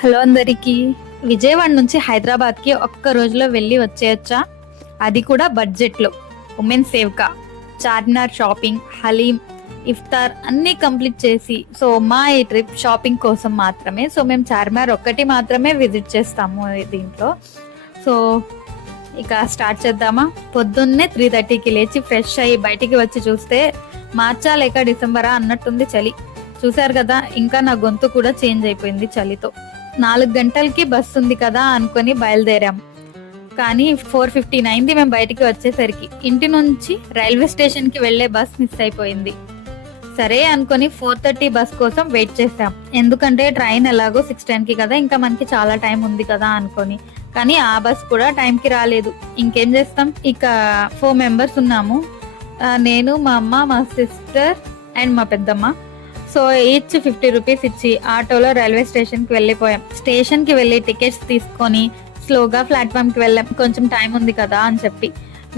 Hello అందరికి. విజయవాడ నుంచి హైదరాబాద్ కి ఒక్క రోజులో వెళ్ళి వచ్చేయచ్చా? అది కూడా బడ్జెట్ లో. ఉమెన్ సేవ్కా, చార్మినార్ షాపింగ్, హలీం, ఇఫ్తార్ అన్ని కంప్లీట్ చేసి మా ఈ ట్రిప్ షాపింగ్ కోసం మాత్రమే. మేము చార్మినార్ ఒక్కటి మాత్రమే విజిట్ చేస్తాము దీంట్లో. సో ఇక స్టార్ట్ చేద్దామా? పొద్దున్నే 3:30కి లేచి ఫ్రెష్ అయ్యి బయటికి వచ్చి చూస్తే మార్చా లేక డిసెంబరా అన్నట్టుంది చలి. చూసారు కదా, ఇంకా నా గొంతు కూడా చేంజ్ అయిపోయింది చలితో. 4 గంటలకి బస్ ఉంది కదా అనుకుని బయలుదేరాం. కానీ 4:59 మేము బయటికి వచ్చేసరికి ఇంటి నుంచి రైల్వే స్టేషన్ కి వెళ్లే బస్ మిస్ అయిపోయింది. సరే అనుకుని 4:30 బస్ కోసం వెయిట్ చేసాం. ఎందుకంటే ట్రైన్ ఎలాగో 6:10కి కదా, ఇంకా మనకి చాలా టైం ఉంది కదా అనుకొని. కానీ ఆ బస్ కూడా టైంకి రాలేదు. ఇంకేం చేస్తాం, ఇక 4 మెంబర్స్ ఉన్నాము. నేను, మా అమ్మ, మా సిస్టర్ అండ్ మా పెద్దమ్మ. సో ఈచ్ 50 రూపీస్ ఇచ్చి ఆటోలో రైల్వే స్టేషన్ కి వెళ్ళిపోయాం. స్టేషన్ కి వెళ్ళి టికెట్స్ తీసుకొని స్లోగా ప్లాట్ఫామ్ కి వెళ్ళాం, కొంచెం టైం ఉంది కదా అని చెప్పి.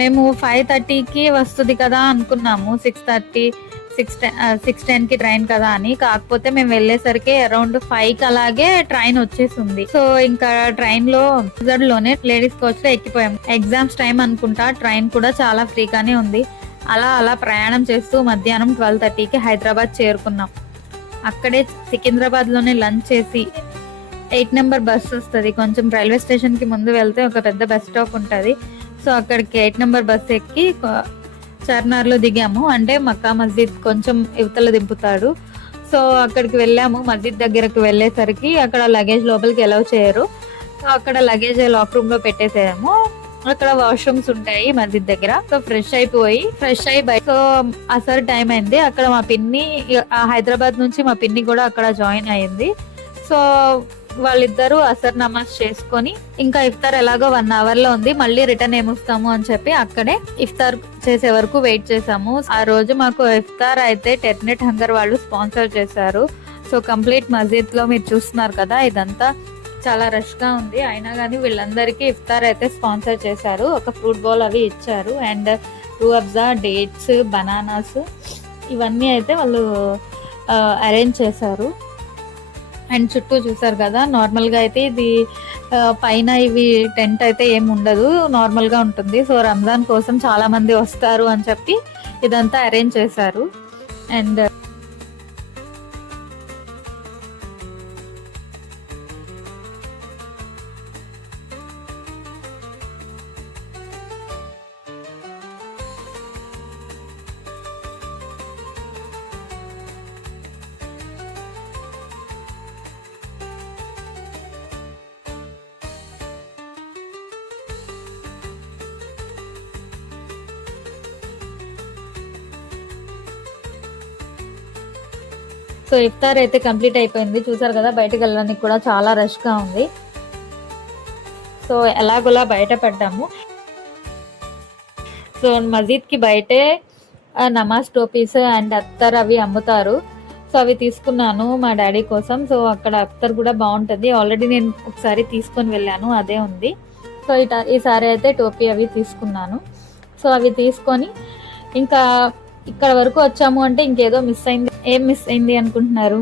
మేము 5:30కి వస్తుంది కదా అనుకున్నాము, 6:30 6:10కి ట్రైన్ కదా అని. కాకపోతే మేము వెళ్ళేసరికి అరౌండ్ 5కి అలాగే ట్రైన్ వచ్చేసింది. సో ఇంకా ట్రైన్ లో లోనే లేడీస్ కోచ్ లో ఎక్కిపోయాం. ఎగ్జామ్స్ టైం అనుకుంటా, ట్రైన్ కూడా చాలా ఫ్రీగానే ఉంది. అలా ప్రయాణం చేస్తూ మధ్యాహ్నం 12:30కి హైదరాబాద్ చేరుకున్నాం. అక్కడే సికింద్రాబాద్ లోనే లంచ్ చేసి 8 నెంబర్ బస్ వస్తుంది. కొంచెం రైల్వే స్టేషన్ కి ముందు వెళ్తే ఒక పెద్ద బస్ స్టాప్ ఉంటది. సో అక్కడికి 8 నెంబర్ బస్ ఎక్కి చార్మినార్ లో దిగాము. అంటే మక్కా మస్జిద్ కొంచెం యువతల దింపుతాడు. సో అక్కడికి వెళ్ళాము. మస్జిద్ దగ్గరకు వెళ్ళేసరికి అక్కడ లగేజ్ లోపలికి ఎలవ్ చేయరు. సో అక్కడ లగేజ్ లాక్ రూమ్ లో పెట్టేసాము. అక్కడ వాష్రూమ్స్ ఉంటాయి మస్జిద్ దగ్గర. సో ఫ్రెష్ అయి బయట. సో అసలు టైం అయింది. అక్కడ మా పిన్ని, హైదరాబాద్ నుంచి మా పిన్ని కూడా అక్కడ జాయిన్ అయ్యింది. సో వాళ్ళిద్దరూ అసర్ నమాజ్ చేసుకొని, ఇంకా ఇఫ్తార్ ఎలాగో 1 అవర్ లో ఉంది, మళ్ళీ రిటర్న్ ఏమొస్తాము అని చెప్పి అక్కడే ఇఫ్తార్ చేసే వరకు వెయిట్ చేసాము. ఆ రోజు మాకు ఇఫ్తార్ అయితే టెర్నెట్ హంగర్ వాళ్ళు స్పాన్సర్ చేశారు. సో కంప్లీట్ మస్జిద్ లో మీరు చూస్తున్నారు కదా, ఇదంతా చాలా రష్ గా ఉంది. అయినా కానీ వీళ్ళందరికీ ఇఫ్తార్ అయితే స్పాన్సర్ చేశారు. ఒక ఫ్రూట్ బౌల్ అవి ఇచ్చారు, అండ్ రూఅబ్జా, డేట్స్, బనానాస్ ఇవన్నీ అయితే వాళ్ళు అరేంజ్ చేశారు. అండ్ చుట్టూ చూసారు కదా, నార్మల్ గా అయితే ఇది పైన ఇవి టెంట్ అయితే ఏమి ఉండదు, నార్మల్ గా ఉంటుంది. సో రంజాన్ కోసం చాలా మంది వస్తారు అని చెప్పి ఇదంతా అరేంజ్ చేశారు. అండ్ సో ఇఫ్తార్ అయితే కంప్లీట్ అయిపోయింది. చూసారు కదా, బయటకు వెళ్ళడానికి కూడా చాలా రష్ గా ఉంది. సో ఎలాగోలా బయట పడ్డాము. సో మస్జిద్ కి బయటే నమాజ్ టోపీస్ అండ్ అత్తర్ అవి అమ్ముతారు. సో అవి తీసుకున్నాను మా డాడీ కోసం. సో అక్కడ అత్తర్ కూడా బాగుంటుంది. ఆల్రెడీ నేను ఒకసారి తీసుకొని వెళ్ళాను, అదే ఉంది. సో ఈసారి అయితే టోపీ అవి తీసుకున్నాను. సో అవి తీసుకొని ఇంకా ఇక్కడ వరకు వచ్చాము. అంటే ఇంకేదో మిస్ అయింది. ఏం మిస్ అయింది అనుకుంటున్నారు?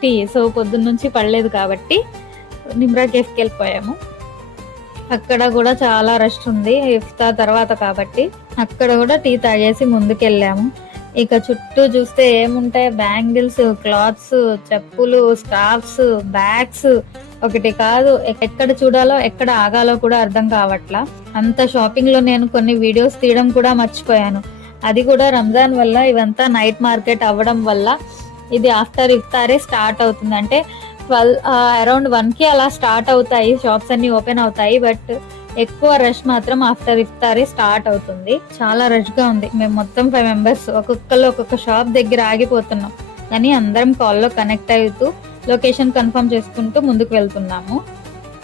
టీ. సో పొద్దున్న నుంచి పడలేదు కాబట్టి నిమ్రా కేఫ్కి వెళ్ళిపోయాము. అక్కడ కూడా చాలా రష్ ఉంది, ఇఫ్తార్ తర్వాత కాబట్టి. అక్కడ కూడా టీ తాగేసి ముందుకెళ్ళాము. ఇక చుట్టూ చూస్తే ఏముంటాయి, బ్యాంగిల్స్, క్లాత్స్, చెప్పులు, స్కార్ఫ్స్, బ్యాగ్స్, ఒకటి కాదు. ఎక్కడ చూడాలో ఎక్కడ ఆగాలో కూడా అర్థం కావట్లా. అంత షాపింగ్ లో నేను కొన్ని వీడియోస్ తీయడం కూడా మర్చిపోయాను. అది కూడా రంజాన్ వల్ల, ఇవంతా నైట్ మార్కెట్ అవ్వడం వల్ల ఇది ఆఫ్టర్ ఇఫ్తారే స్టార్ట్ అవుతుంది. అంటే అరౌండ్ 1కి అలా స్టార్ట్ అవుతాయి, షాప్స్ అన్ని ఓపెన్ అవుతాయి. బట్ ఎక్కువ రష్ మాత్రం ఆఫ్టర్ ఇఫ్తారే స్టార్ట్ అవుతుంది. చాలా రష్ గా ఉంది. మేము మొత్తం 5 మెంబర్స్ ఒక్కొక్కరు ఒక్కొక్క షాప్ దగ్గర ఆగిపోతున్నాం. కానీ అందరం కాల్లో కనెక్ట్ అవుతూ లొకేషన్ కన్ఫర్మ్ చేసుకుంటూ ముందుకు వెళ్తున్నాము.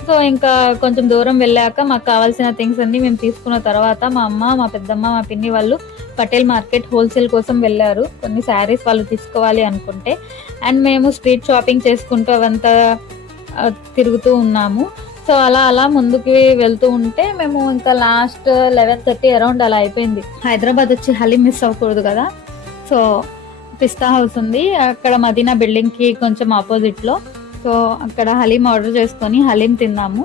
సో ఇంకా కొంచెం దూరం వెళ్ళాక మాకు కావాల్సిన థింగ్స్ అన్ని మేము తీసుకున్న తర్వాత మా అమ్మ, మా పెద్దమ్మ, మా పిన్ని వాళ్ళు పటేల్ మార్కెట్ హోల్సేల్ కోసం వెళ్ళారు. కొన్ని శారీస్ వాళ్ళు తీసుకోవాలి అనుకుంటే. అండ్ మేము స్ట్రీట్ షాపింగ్ చేసుకుంటూ అవంతా తిరుగుతూ ఉన్నాము. సో అలా ముందుకు వెళ్తూ ఉంటే మేము ఇంకా లాస్ట్ 11:30 అరౌండ్ అలా అయిపోయింది. హైదరాబాద్ వచ్చి హలీం మిస్ అవ్వకూడదు కదా. సో పిస్తా హౌస్ ఉంది అక్కడ, మదీనా బిల్డింగ్ కి కొంచెం ఆపోజిట్ లో. సో సో అక్కడ హలీం ఆర్డర్ చేసుకొని హలీం తిన్నాము.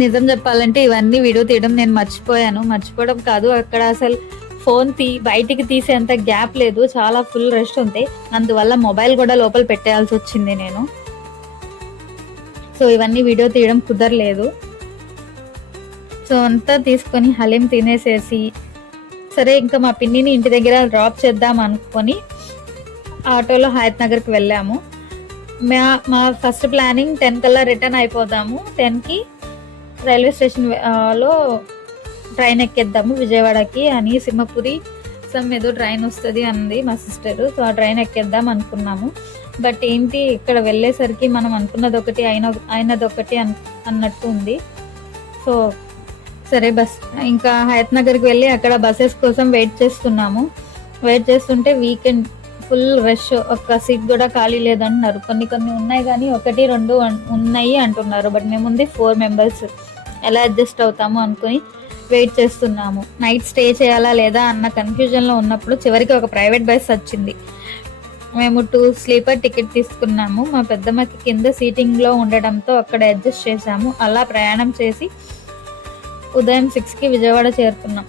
నిజం చెప్పాలంటే ఇవన్నీ వీడియో తీయడం నేను మర్చిపోవడం కాదు, అక్కడ అసలు ఫోన్ బయటికి తీసేంత గ్యాప్ లేదు, చాలా ఫుల్ రష్ ఉంది. అందువల్ల మొబైల్ కూడా లోపల పెట్టేయాల్సి వచ్చింది నేను. సో ఇవన్నీ వీడియో తీయడం కుదరలేదు. సో అంతా తీసుకొని హలీం తినేసేసి సరే ఇంకా మా పిన్నిని ఇంటి దగ్గర డ్రాప్ చేద్దాం అనుకొని ఆటోలో హయత్ నగర్కి వెళ్ళాము. మా ఫస్ట్ ప్లానింగ్ 10 కల్లా రిటర్న్ అయిపోదాము, 10కి రైల్వే స్టేషన్ లో ట్రైన్ ఎక్కేద్దాము విజయవాడకి అని. సింహపురి ఏదో ట్రైన్ వస్తుంది అంది మా సిస్టర్. సో ఆ ట్రైన్ ఎక్కేద్దాం అనుకున్నాము. బట్ ఏంటి ఇక్కడ వెళ్ళేసరికి మనం అనుకున్నది ఒకటి అయినది ఒకటి అన్నట్టు ఉంది. సో సరే ఇంకా హయత్ నగర్కి వెళ్ళి అక్కడ బస్సెస్ కోసం వెయిట్ చేస్తుంటే వీకెండ్ ఫుల్ రష్, ఒక్క సీట్ కూడా ఖాళీ లేదంటున్నారు. కొన్ని ఉన్నాయి కానీ 1-2 ఉన్నాయి అంటున్నారు. బట్ మేము ఉంది 4 మెంబర్స్, ఎలా అడ్జస్ట్ అవుతాము అనుకుని వెయిట్ చేస్తున్నాము. నైట్ స్టే చేయాలా లేదా అన్న కన్ఫ్యూజన్లో ఉన్నప్పుడు చివరికి ఒక ప్రైవేట్ బస్ వచ్చింది. మేము 2 స్లీపర్ టికెట్ తీసుకున్నాము. మా పెద్దమ్మకి కింద సీటింగ్లో ఉండడంతో అక్కడ అడ్జస్ట్ చేసాము. అలా ప్రయాణం చేసి ఉదయం 6కి విజయవాడ చేరుకున్నాం.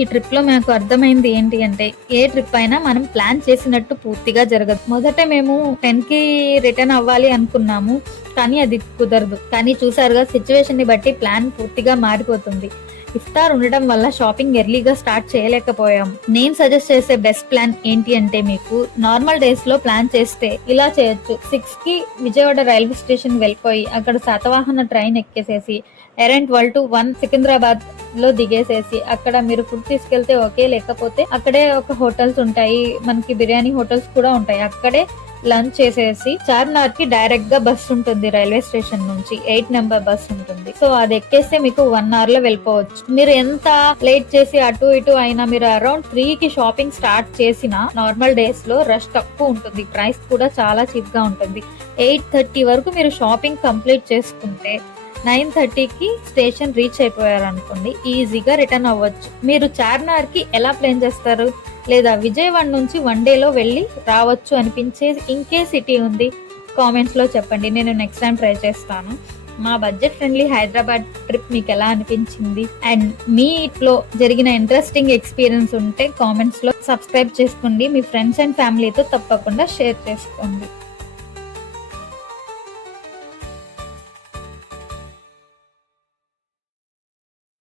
ఈ ట్రిప్లో నాకు అర్థమైంది ఏంటి అంటే, ఏ ట్రిప్ అయినా మనం ప్లాన్ చేసినట్టు పూర్తిగా జరగదు. మొదట మేము 10కి రిటర్న్ అవ్వాలి అనుకున్నాము, కానీ అది కుదరదు. కానీ చూసారుగా, సిచ్యువేషన్ని బట్టి ప్లాన్ పూర్తిగా మారిపోతుంది. ఇఫ్తార్ ఉండడం వల్ల షాపింగ్ ఎర్లీగా స్టార్ట్ చేయలేకపోయాం. నేను సజెస్ట్ చేసే బెస్ట్ ప్లాన్ ఏంటి అంటే, మీకు నార్మల్ డేస్ లో ప్లాన్ చేస్తే ఇలా చేయొచ్చు. 6కి విజయవాడ రైల్వే స్టేషన్ వెళ్ళిపోయి అక్కడ శాతవాహన ట్రైన్ ఎక్కేసేసి అరౌండ్ 12 to 1 సికింద్రాబాద్ లో దిగేసేసి అక్కడ మీరు ఫుడ్ తీసుకెళ్తే ఓకే, లేకపోతే అక్కడే ఒక హోటల్స్ ఉంటాయి, మనకి బిర్యానీ హోటల్స్ కూడా ఉంటాయి, అక్కడే లంచ్ చేసేసి చార్మినార్ కి డైరెక్ట్ గా బస్ ఉంటుంది రైల్వే స్టేషన్ నుంచి, 8 నెంబర్ బస్ ఉంటుంది. సో అది ఎక్కేస్తే మీకు 1 hour లో వెళ్ళిపోవచ్చు. మీరు ఎంత లేట్ చేసి అటు ఇటు అయినా మీరు అరౌండ్ 3కి షాపింగ్ స్టార్ట్ చేసిన నార్మల్ డేస్ లో రష్ తక్కువ ఉంటుంది, ప్రైస్ కూడా చాలా చీప్ గా ఉంటుంది. 8:30 వరకు మీరు షాపింగ్ కంప్లీట్ చేసుకుంటే 9:30కి స్టేషన్ రీచ్ అయిపోయారు అనుకోండి, ఈజీగా రిటర్న్ అవ్వచ్చు. మీరు చార్మినార్ కి ఎలా ప్లాన్ చేస్తారు? లేదా విజయవాడ నుంచి 1 డేలో వెళ్ళి రావచ్చు అనిపించే ఇంకే సిటీ ఉంది? కామెంట్స్ లో చెప్పండి, నేను నెక్స్ట్ టైం ట్రై చేస్తాను. మా బడ్జెట్ ఫ్రెండ్లీ హైదరాబాద్ ట్రిప్ మీకు ఎలా అనిపించింది? అండ్ మీలో జరిగిన ఇంట్రెస్టింగ్ ఎక్స్పీరియన్స్ ఉంటే కామెంట్స్ లో సబ్స్క్రైబ్ చేసుకోండి. మీ ఫ్రెండ్స్ అండ్ ఫ్యామిలీతో తప్పకుండా షేర్ చేసుకోండి.